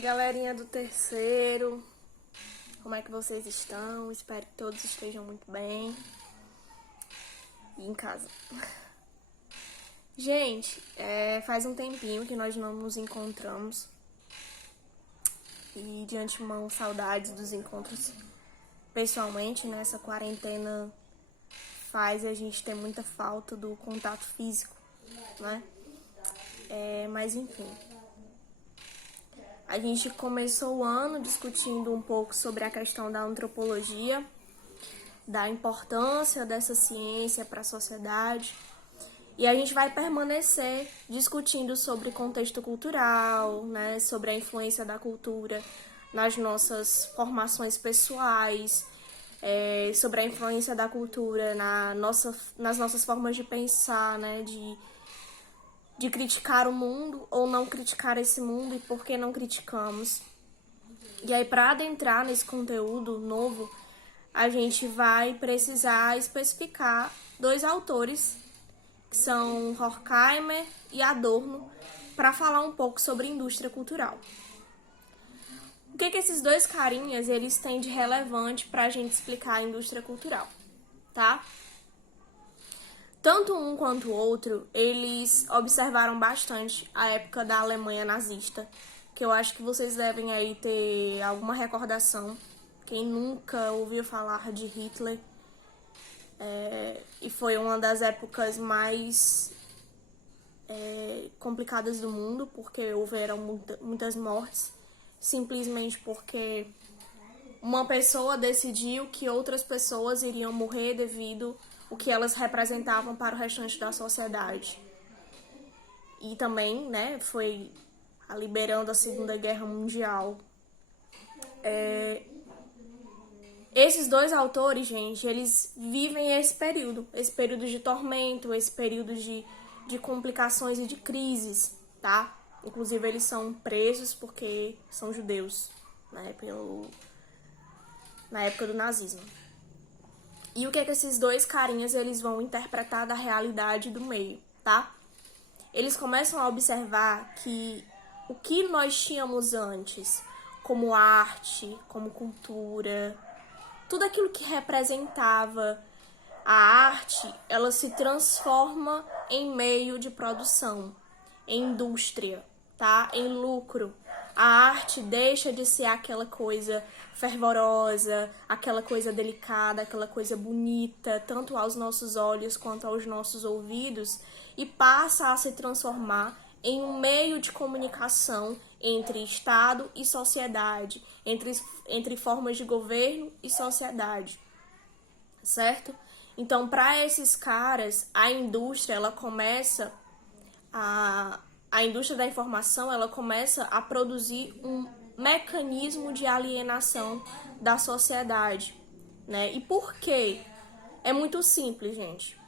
Galerinha do terceiro, como é que vocês estão? Espero que todos estejam muito bem e em casa. Gente, faz um tempinho que nós não nos encontramos e de antemão saudades dos encontros pessoalmente, né? Essa quarentena faz a gente ter muita falta do contato físico, né? Mas enfim, a gente começou o ano discutindo um pouco sobre a questão da antropologia, da importância dessa ciência para a sociedade. E a gente vai permanecer discutindo sobre contexto cultural, né, sobre a influência da cultura nas nossas formações pessoais, sobre a influência da cultura nas nossas formas de pensar, né, de criticar o mundo ou não criticar esse mundo e por que não criticamos. E aí, para adentrar nesse conteúdo novo, a gente vai precisar especificar dois autores, que são Horkheimer e Adorno, para falar um pouco sobre indústria cultural. O que esses dois carinhas eles têm de relevante para a gente explicar a indústria cultural, tá? Tanto um quanto o outro, eles observaram bastante a época da Alemanha nazista, que eu acho que vocês devem aí ter alguma recordação. Quem nunca ouviu falar de Hitler, e foi uma das épocas mais complicadas do mundo, porque houveram muitas mortes, simplesmente porque uma pessoa decidiu que outras pessoas iriam morrer devido o que elas representavam para o restante da sociedade. E também, né, foi liberando a Segunda Guerra Mundial. Esses dois autores, gente, eles vivem esse período de tormento, esse período de complicações e de crises, tá? Inclusive, eles são presos porque são judeus, né, na época do nazismo. E o que esses dois carinhas eles vão interpretar da realidade do meio, tá? Eles começam a observar que o que nós tínhamos antes, como arte, como cultura, tudo aquilo que representava a arte, ela se transforma em meio de produção, em indústria, tá? Em lucro. A arte deixa de ser aquela coisa fervorosa, aquela coisa delicada, aquela coisa bonita, tanto aos nossos olhos quanto aos nossos ouvidos, e passa a se transformar em um meio de comunicação entre Estado e sociedade, entre formas de governo e sociedade, certo? Então, para esses caras, a indústria, ela começa a indústria da informação, ela começa a produzir um mecanismo de alienação da sociedade, né? E por quê? É muito simples, gente.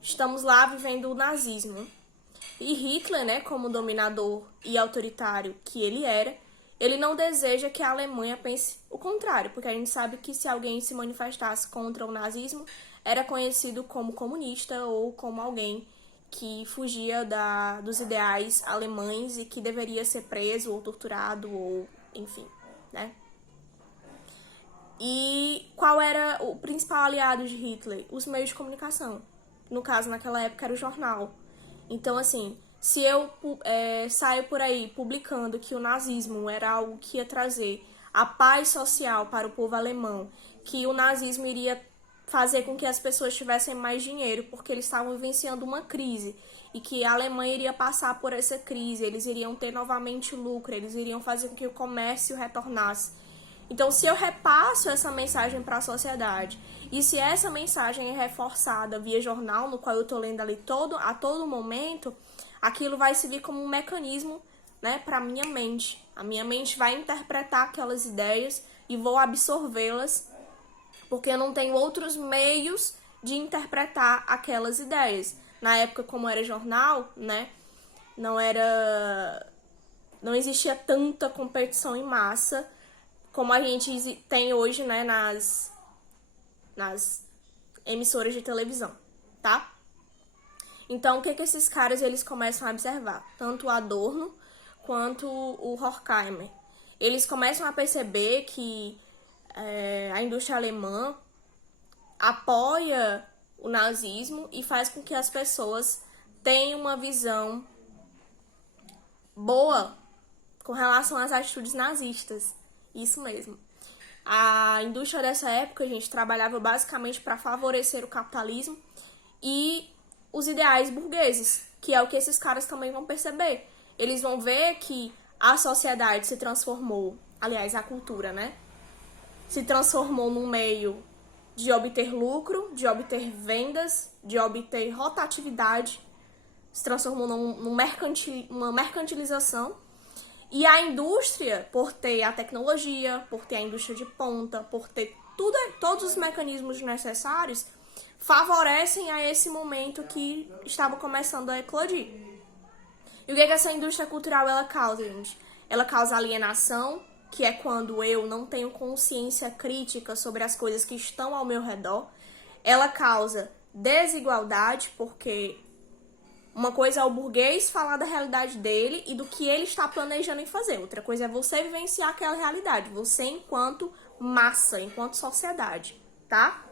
Estamos lá vivendo o nazismo. E Hitler, né, como dominador e autoritário que ele era, ele não deseja que a Alemanha pense o contrário, porque a gente sabe que se alguém se manifestasse contra o nazismo, era conhecido como comunista ou como alguém que fugia dos ideais alemães e que deveria ser preso ou torturado ou, enfim, né? E qual era o principal aliado de Hitler? Os meios de comunicação. No caso, naquela época, era o jornal. Então, assim, se eu saio por aí publicando que o nazismo era algo que ia trazer a paz social para o povo alemão, que o nazismo iria fazer com que as pessoas tivessem mais dinheiro, porque eles estavam vivenciando uma crise, e que a Alemanha iria passar por essa crise, eles iriam ter novamente lucro, eles iriam fazer com que o comércio retornasse. Então, se eu repasso essa mensagem para a sociedade, e se essa mensagem é reforçada via jornal, no qual eu estou lendo ali a todo momento, aquilo vai servir como um mecanismo, né, para a minha mente. A minha mente vai interpretar aquelas ideias e vou absorvê-las, porque eu não tenho outros meios de interpretar aquelas ideias. Na época, como era jornal, né, não existia tanta competição em massa como a gente tem hoje, né, nas emissoras de televisão, tá? Então, o que esses caras eles começam a observar? Tanto o Adorno quanto o Horkheimer. eles começam a perceber que a indústria alemã apoia o nazismo e faz com que as pessoas tenham uma visão boa com relação às atitudes nazistas. Isso mesmo. A indústria dessa época, gente, trabalhava basicamente para favorecer o capitalismo e os ideais burgueses, que é o que esses caras também vão perceber. Eles vão ver que a sociedade se transformou, aliás, a cultura, né? Se transformou num meio de obter lucro, de obter vendas, de obter rotatividade, se transformou numa mercantilização. E a indústria, por ter a tecnologia, por ter a indústria de ponta, por ter todos os mecanismos necessários, favorecem a esse momento que estava começando a eclodir. E o que essa indústria cultural ela causa, gente? Ela causa alienação, que é quando eu não tenho consciência crítica sobre as coisas que estão ao meu redor. Ela causa desigualdade, porque uma coisa é o burguês falar da realidade dele e do que ele está planejando em fazer. Outra coisa é você vivenciar aquela realidade, você enquanto massa, enquanto sociedade, tá?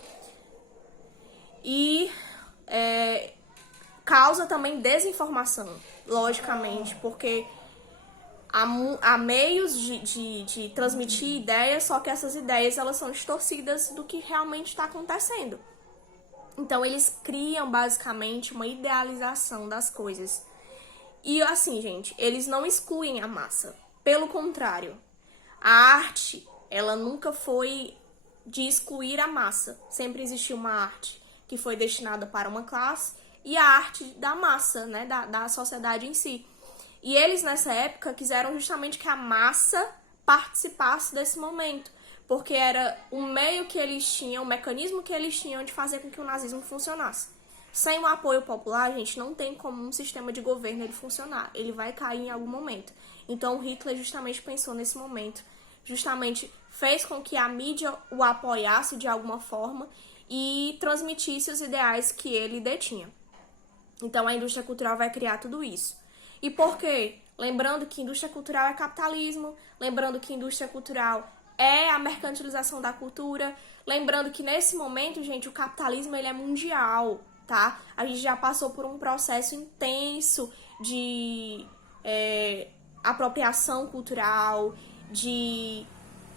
E causa também desinformação, logicamente, porque há meios de transmitir ideias, só que essas ideias elas são distorcidas do que realmente está acontecendo. Então, eles criam, basicamente, uma idealização das coisas. E, assim, gente, eles não excluem a massa. Pelo contrário, a arte, ela nunca foi de excluir a massa. Sempre existiu uma arte que foi destinada para uma classe e a arte da massa, né, da sociedade em si. E eles, nessa época, quiseram justamente que a massa participasse desse momento, porque era o meio que eles tinham, o mecanismo que eles tinham de fazer com que o nazismo funcionasse. Sem o apoio popular, gente, não tem como um sistema de governo ele funcionar. Ele vai cair em algum momento. Então, Hitler justamente pensou nesse momento. Justamente fez com que a mídia o apoiasse de alguma forma e transmitisse os ideais que ele detinha. Então, a indústria cultural vai criar tudo isso. E por quê? Lembrando que indústria cultural é capitalismo, lembrando que indústria cultural é a mercantilização da cultura. Lembrando que nesse momento, gente, o capitalismo ele é mundial, tá? A gente já passou por um processo intenso de apropriação cultural, de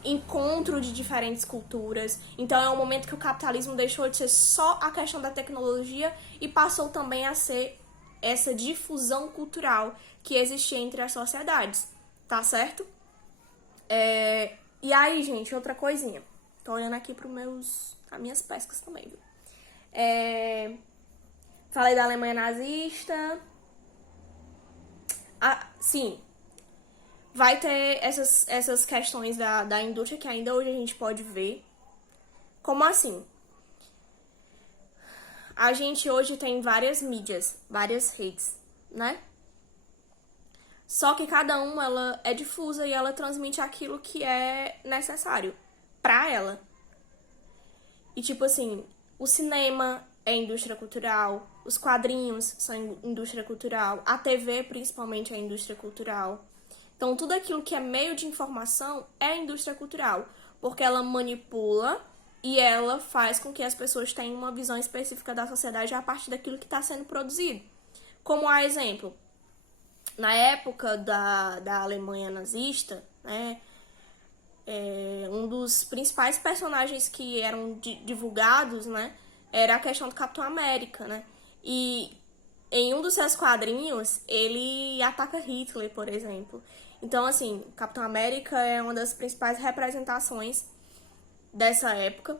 encontro de diferentes culturas. Então é um momento que o capitalismo deixou de ser só a questão da tecnologia e passou também a ser essa difusão cultural que existia entre as sociedades, tá certo? E aí, gente, outra coisinha. Tô olhando aqui para as minhas pescas também, viu? Falei da Alemanha nazista. Sim. Vai ter essas questões da indústria que ainda hoje a gente pode ver. Como assim? A gente hoje tem várias mídias, várias redes, né? Só que cada uma ela é difusa e ela transmite aquilo que é necessário pra ela. E tipo assim, o cinema é indústria cultural, os quadrinhos são indústria cultural, a TV principalmente é indústria cultural. Então tudo aquilo que é meio de informação é indústria cultural, porque ela manipula e ela faz com que as pessoas tenham uma visão específica da sociedade a partir daquilo que está sendo produzido. Como a exemplo, na época da Alemanha nazista, né, um dos principais personagens que eram divulgados, né, era a questão do Capitão América, né? E em um dos seus quadrinhos, ele ataca Hitler, por exemplo. Então, assim, Capitão América é uma das principais representações dessa época.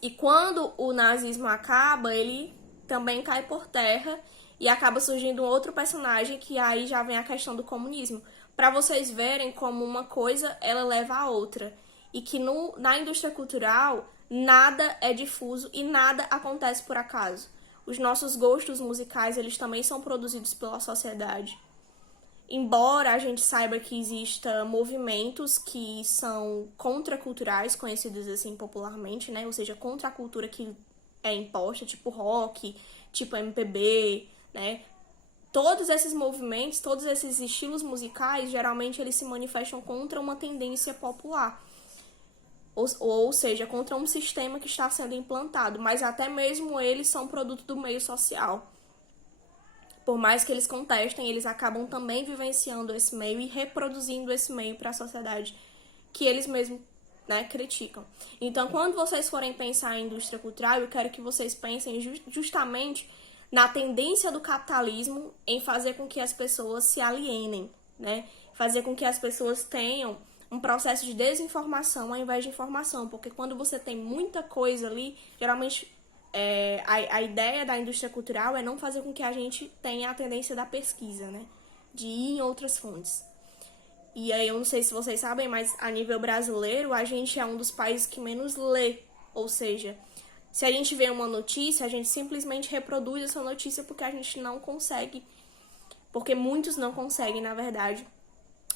E quando o nazismo acaba, ele também cai por terra e acaba surgindo um outro personagem que aí já vem a questão do comunismo. Para vocês verem como uma coisa, ela leva a outra. E que na indústria cultural, nada é difuso e nada acontece por acaso. Os nossos gostos musicais, eles também são produzidos pela sociedade. Embora a gente saiba que existam movimentos que são contraculturais, conhecidos assim popularmente, né? Ou seja, contra a cultura que é imposta, tipo rock, tipo MPB, né? todos esses movimentos, todos esses estilos musicais, geralmente eles se manifestam contra uma tendência popular. Ou seja, contra um sistema que está sendo implantado, mas até mesmo eles são produto do meio social. Por mais que eles contestem, eles acabam também vivenciando esse meio e reproduzindo esse meio para a sociedade que eles mesmos, né, criticam. Então, quando vocês forem pensar em indústria cultural, eu quero que vocês pensem justamente na tendência do capitalismo em fazer com que as pessoas se alienem, né? Fazer com que as pessoas tenham um processo de desinformação ao invés de informação, porque quando você tem muita coisa ali, geralmente a ideia da indústria cultural é não fazer com que a gente tenha a tendência da pesquisa, né? De ir em outras fontes. E aí eu não sei se vocês sabem, mas a nível brasileiro, a gente é um dos países que menos lê. Ou seja, se a gente vê uma notícia, a gente simplesmente reproduz essa notícia porque a gente não consegue, porque muitos não conseguem, na verdade,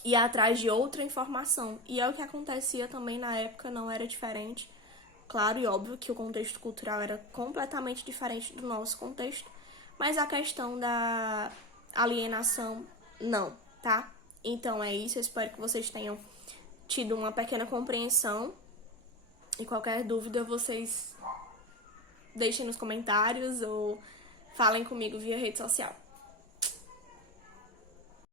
ir atrás de outra informação. E é o que acontecia também na época, não era diferente. Claro e óbvio que o contexto cultural era completamente diferente do nosso contexto, mas a questão da alienação, não, tá? Então é isso, eu espero que vocês tenham tido uma pequena compreensão. E qualquer dúvida, vocês deixem nos comentários ou falem comigo via rede social.